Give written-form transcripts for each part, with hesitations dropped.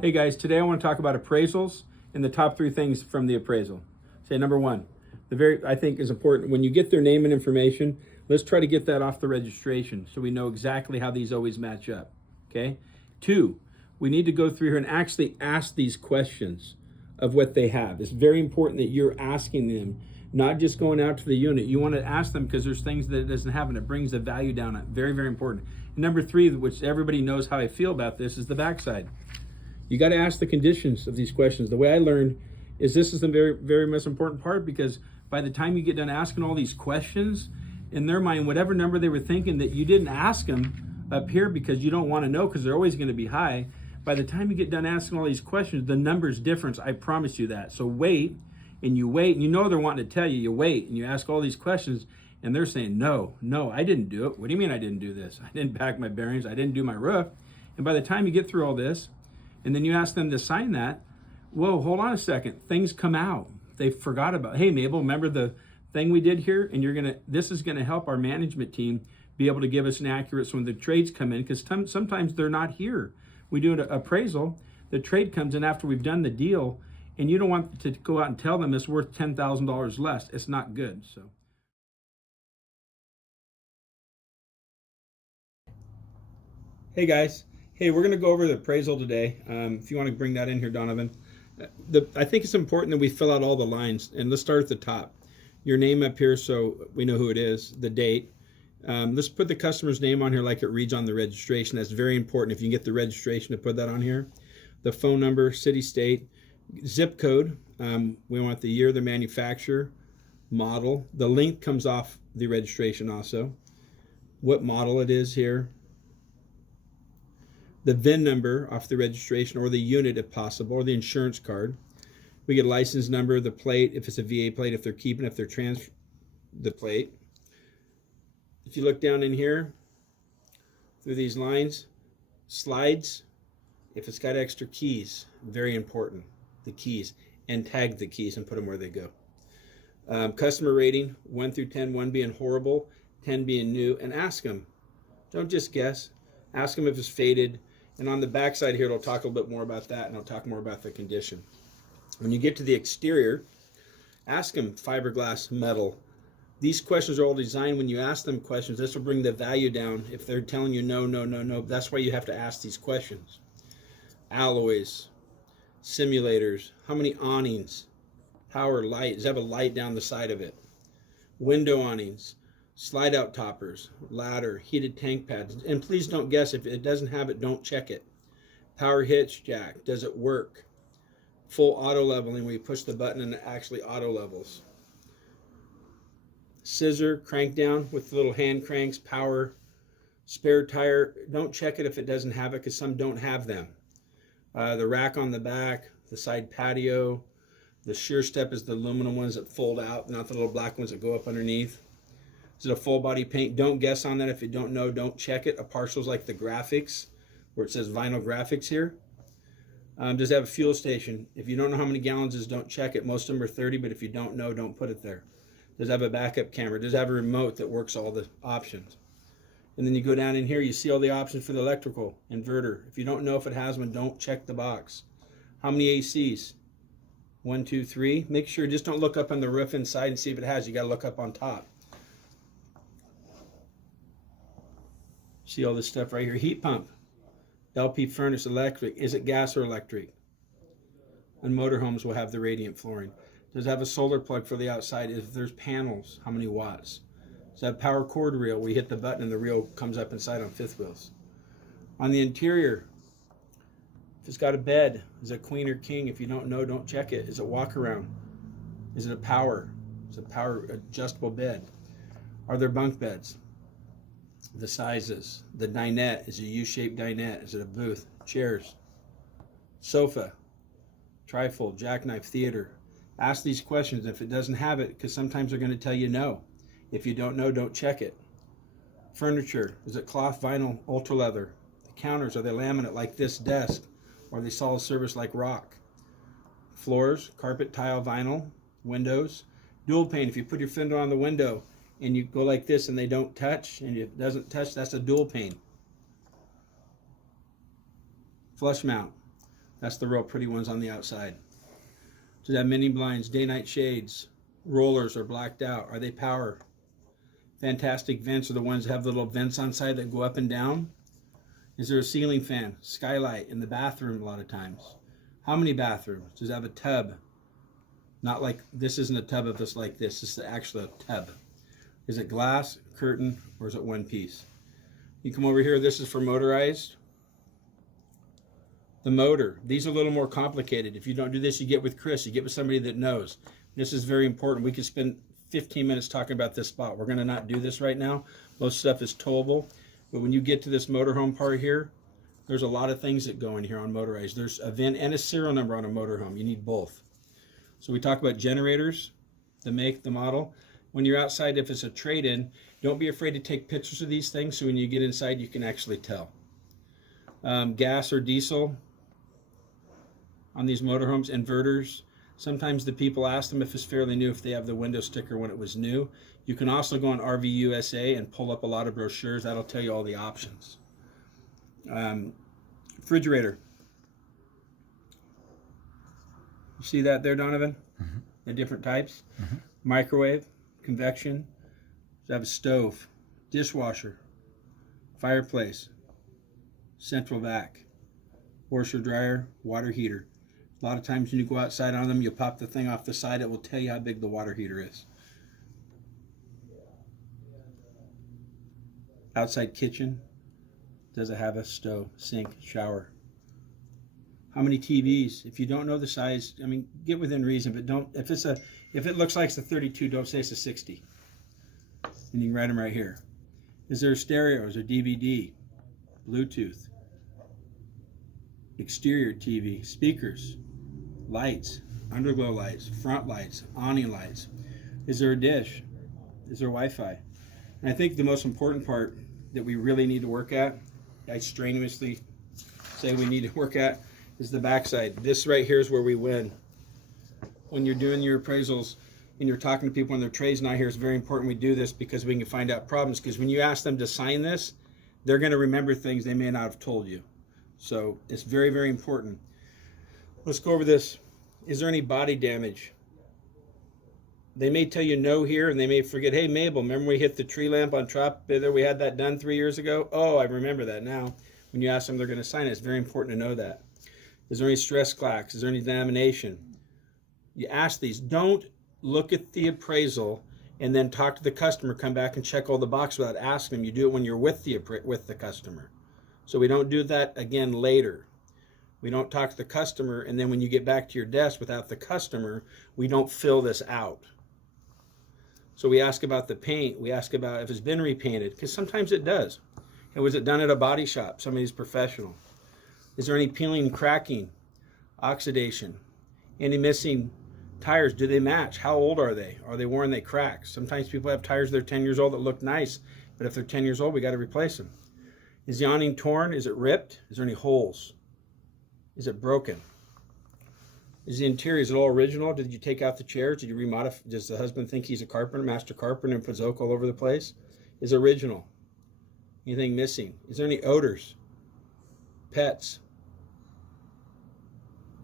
Hey guys, today I want to talk about appraisals and the top 3 things from the appraisal. Say number one, I think is important. When you get their name and information, let's try to get that off the registration so we know exactly how these always match up. Okay? 2, we need to go through here and actually ask these questions of what they have. It's very important that you're asking them, not just going out to the unit. You want to ask them because there's things that it doesn't have and it brings the value down. Very, very important. And number 3, which everybody knows how I feel about this, is the backside. You got to ask the conditions of these questions. The way I learned is this is the very, very most important part, because by the time you get done asking all these questions, in their mind, whatever number they were thinking that you didn't ask them up here because you don't want to know because they're always going to be high, by the time you get done asking all these questions, the number's different. I promise you that. So wait, and you wait, and you know they're wanting to tell you. You wait, and you ask all these questions, and they're saying, no, I didn't do it. What do you mean I didn't do this? I didn't pack my bearings. I didn't do my roof. And by the time you get through all this, and then you ask them to sign that, whoa, hold on a second. Things come out. They forgot about, hey, Mabel, remember the thing we did here? And this is gonna help our management team be able to give us an accurate, so when the trades come in, because sometimes they're not here. We do an appraisal, the trade comes in after we've done the deal, and you don't want to go out and tell them it's worth $10,000 less. It's not good, so. Hey guys. Hey, we're going to go over the appraisal today. If you want to bring that in here, Donovan. I think it's important that we fill out all the lines. And let's start at the top. Your name up here so we know who it is, the date. Let's put the customer's name on here like it reads on the registration. That's very important. If you can get the registration to put that on here. The phone number, city, state, zip code. We want the year, the manufacturer, model. The length comes off the registration also. What model it is here. The VIN number off the registration, or the unit if possible, or the insurance card. We get a license number, the plate, if it's a VA plate, if they're keeping, if they're transferring the plate. If you look down in here, through these lines, slides, if it's got extra keys, very important, the keys, and tag the keys and put them where they go. Customer rating, 1 through 10, 1 being horrible, 10 being new, and ask them. Don't just guess. Ask them if it's faded. And on the back side here, it'll talk a little bit more about that, and I'll talk more about the condition. When you get to the exterior, ask them fiberglass, metal. These questions are all designed when you ask them questions. This will bring the value down. If they're telling you no, that's why you have to ask these questions. Alloys, simulators, how many awnings, power, light. Does it have a light down the side of it? Window awnings. Slide out toppers, ladder, heated tank pads, and please don't guess. If it doesn't have it, don't check it. Power hitch jack, does it work? Full auto leveling, where you push the button and it actually auto levels. Scissor, crank down with little hand cranks, power. Spare tire, don't check it if it doesn't have it, because some don't have them. The rack on the back, the side patio. The shear step is the aluminum ones that fold out, not the little black ones that go up underneath. Is it a full body paint? Don't guess on that. If you don't know, don't check it. A partial's like the graphics, where it says vinyl graphics here. Does it have a fuel station? If you don't know how many gallons it is, don't check it. Most of them are 30, but if you don't know, don't put it there. Does it have a backup camera? Does it have a remote that works all the options? And then you go down in here, you see all the options for the electrical, inverter. If you don't know if it has one, don't check the box. How many ACs? 1, 2, 3. Make sure, just don't look up on the roof inside and see if it has. You got to look up on top. See all this stuff right here. Heat pump, LP furnace, electric. Is it gas or electric? And motorhomes will have the radiant flooring. Does it have a solar plug for the outside? If there's panels, how many watts? Does it have power cord reel? We hit the button and the reel comes up inside on fifth wheels. On the interior, if it's got a bed, is it queen or king? If you don't know, don't check it. Is it walk around? Is it a power? Is it a power adjustable bed? Are there bunk beds? The sizes, the dinette, is it a U-shaped dinette? Is it a booth? Chairs, sofa, trifold, jackknife, theater. Ask these questions. If it doesn't have it, because sometimes they're going to tell you no. If you don't know, don't check it. Furniture, is it cloth, vinyl, ultra leather? The counters, are they laminate like this desk? Or are they solid surface like rock? Floors, carpet, tile, vinyl. Windows, dual pane. If you put your finger on the window and you go like this and they don't touch, and it doesn't touch, that's a dual pane. Flush mount. That's the real pretty ones on the outside. Does it have mini blinds, day-night shades, rollers are blacked out? Are they power? Fantastic vents are the ones that have the little vents on side that go up and down. Is there a ceiling fan, skylight in the bathroom a lot of times? How many bathrooms? Does it have a tub? Not like, this isn't a tub of this like this. This is actually a tub. Is it glass, curtain, or is it one piece? You come over here, this is for motorized. The motor, these are a little more complicated. If you don't do this, you get with Chris, you get with somebody that knows. This is very important. We could spend 15 minutes talking about this spot. We're gonna not do this right now. Most stuff is towable. But when you get to this motorhome part here, there's a lot of things that go in here on motorized. There's a VIN and a serial number on a motorhome. You need both. So we talk about generators, the make, the model. When you're outside, if it's a trade-in, don't be afraid to take pictures of these things so when you get inside, you can actually tell. Gas or diesel on these motorhomes, inverters. Sometimes the people ask them if it's fairly new, if they have the window sticker when it was new. You can also go on RV USA and pull up a lot of brochures. That'll tell you all the options. Refrigerator. You see that there, Donovan? Mm-hmm. The different types. Mm-hmm. Microwave, convection. You have a stove, dishwasher, fireplace, central vac, washer dryer, water heater. A lot of times when you go outside on them, you pop the thing off the side. It will tell you how big the water heater is. Outside kitchen. Does it have a stove, sink, shower? How many TVs? If you don't know the size, I mean, get within reason, but don't, if it looks like it's a 32, don't say it's a 60. And you can write them right here. Is there stereos or DVD, Bluetooth, exterior TV, speakers, lights, underglow lights, front lights, awning lights? Is there a dish? Is there Wi-Fi? And I think the most important part that we really need to work at, I strenuously say we need to work at, is the backside. This right here is where we win. When you're doing your appraisals and you're talking to people and their trade's not here, it's very important we do this because we can find out problems. Because when you ask them to sign this, they're going to remember things they may not have told you. So it's very, very important. Let's go over this. Is there any body damage? They may tell you no here, and they may forget, hey, Mabel, remember we hit the tree lamp on top there? We had that done 3 years ago? Oh, I remember that now. When you ask them, they're going to sign it. It's very important to know that. Is there any stress cracks? Is there any lamination? You ask these. Don't look at the appraisal and then talk to the customer, come back and check all the boxes without asking them. You do it when you're with the customer. So we don't do that again later. We don't talk to the customer, and then when you get back to your desk without the customer, we don't fill this out. So we ask about the paint. We ask about if it's been repainted, because sometimes it does. And was it done at a body shop? Somebody's professional. Is there any peeling, cracking, oxidation? Any missing tires? Do they match? How old are they? Are they worn? They crack. Sometimes people have tires that are 10 years old that look nice, but if they're 10 years old, we got to replace them. Is the awning torn? Is it ripped? Is there any holes? Is it broken? Is the interior, is it all original? Did you take out the chairs? Did you remodify? Does the husband think he's a carpenter, master carpenter, and puts oak all over the place? Is it original? Anything missing? Is there any odors? Pets?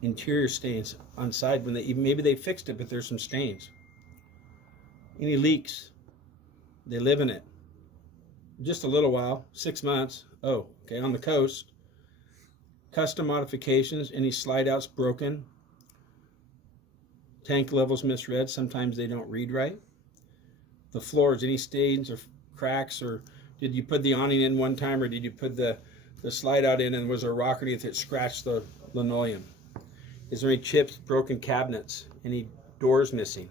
Interior stains on side when maybe they fixed it, but there's some stains. Any leaks? They live in it. Just a little while, 6 months. Oh, okay, on the coast. Custom modifications, any slide outs broken. Tank levels misread, sometimes they don't read right. The floors, any stains or cracks, or did you put the awning in one time, or did you put the slide out in and was there a rock underneath that scratched the linoleum? Is there any chips, broken cabinets, any doors missing?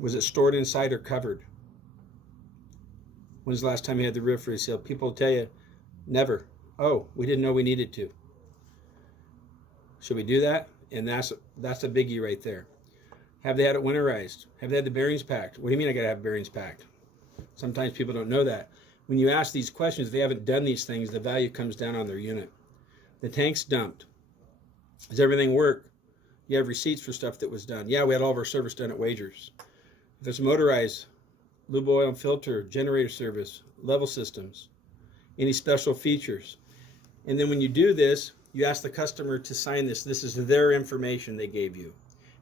Was it stored inside or covered? When's the last time you had the roof resealed? People tell you, never. Oh, we didn't know we needed to. Should we do that? And that's a biggie right there. Have they had it winterized? Have they had the bearings packed? What do you mean I gotta have bearings packed? Sometimes people don't know that. When you ask these questions, if they haven't done these things, the value comes down on their unit. The tank's dumped. Does everything work? You have receipts for stuff that was done. Yeah, we had all of our service done at Wagers. If it's motorized, lube oil and filter, generator service, level systems, any special features. And then when you do this, you ask the customer to sign this. This is their information they gave you.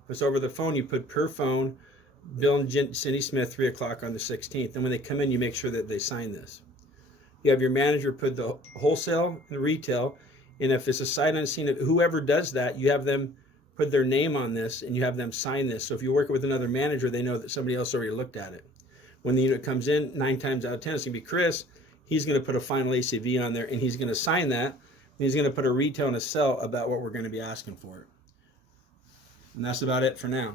If it's over the phone, you put per phone, Bill and Cindy Smith, 3 o'clock on the 16th. And when they come in, you make sure that they sign this. You have your manager put the wholesale and retail. And if it's a sight unseen, whoever does that, you have them put their name on this and you have them sign this. So if you work with another manager, they know that somebody else already looked at it. When the unit comes in, 9 times out of 10, it's going to be Chris. He's going to put a final ACV on there and he's going to sign that. And he's going to put a retail and a sell about what we're going to be asking for it. And that's about it for now.